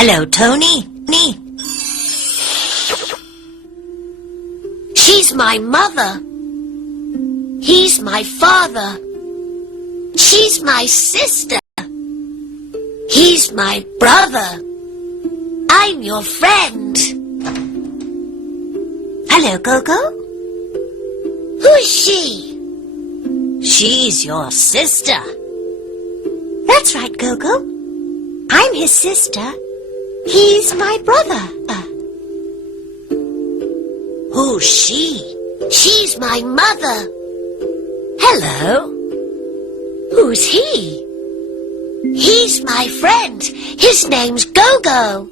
Hello, Tony. She's my mother. He's my father. She's my sister. He's my brother. I'm your friend. Hello, Gogo. Who's she? She's your sister. That's right, Gogo. I'm his sister. He's my brother. Who's she? She's my mother. Hello. Who's he? He's my friend. His name's Gogo.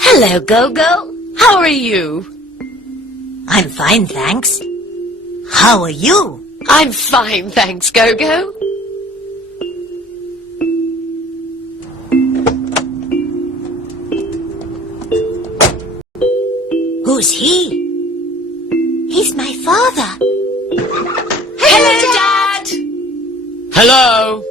Hello, Gogo. How are you? I'm fine, thanks. How are you? I'm fine, thanks, Gogo. Who's he? He's my father. Hello, Dad. Hello.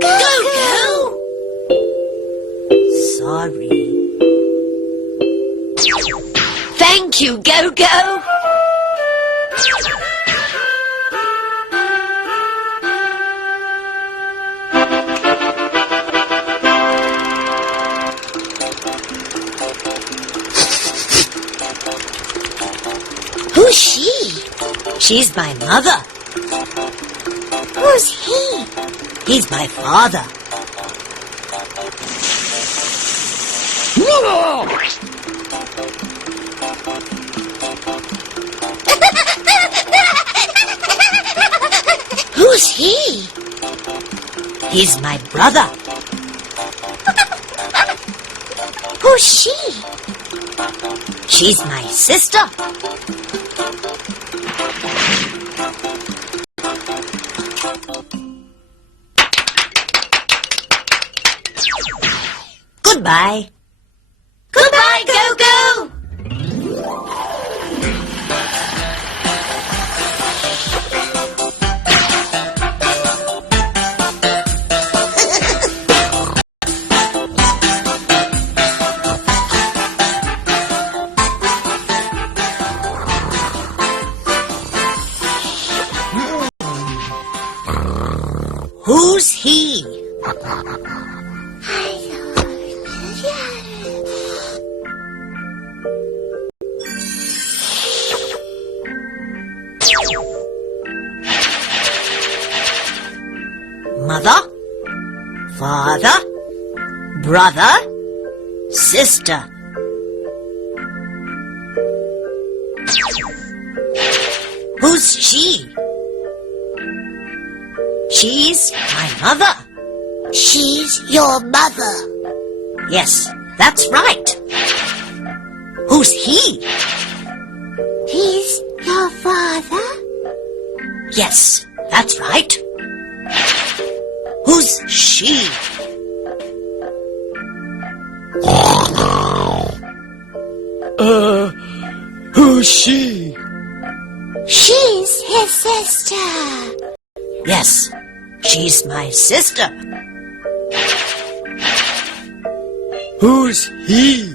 Gogo! Sorry. Thank you, Gogo. Who's she? She's my mother. Who's he? He's my father. Who's he? He's my brother. Who's she? She's my sister. Goodbye. Goodbye, Gogo! Who's he? Mother, father, brother, sister. Who's she? She's my mother. She's your mother. Yes, that's right. Who's he? He's your father. Yes, that's right. Who's she? Who's she? She's his sister. Yes, she's my sister. Who's he?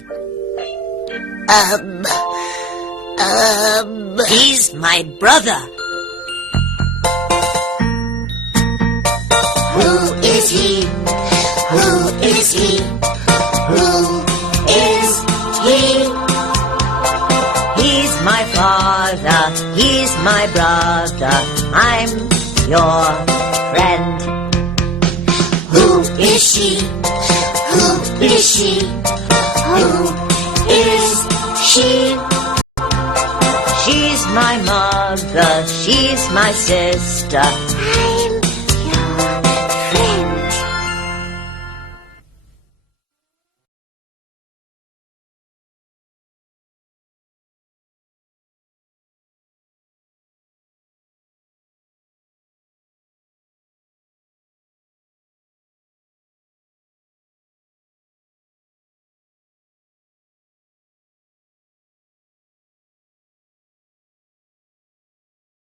He's my brother. Who is he? Who is he? Who is he? He's my father. He's my brother. I'm your friend. Who is she? Who is she? Who is she? She's my mother. She's my sister. I'm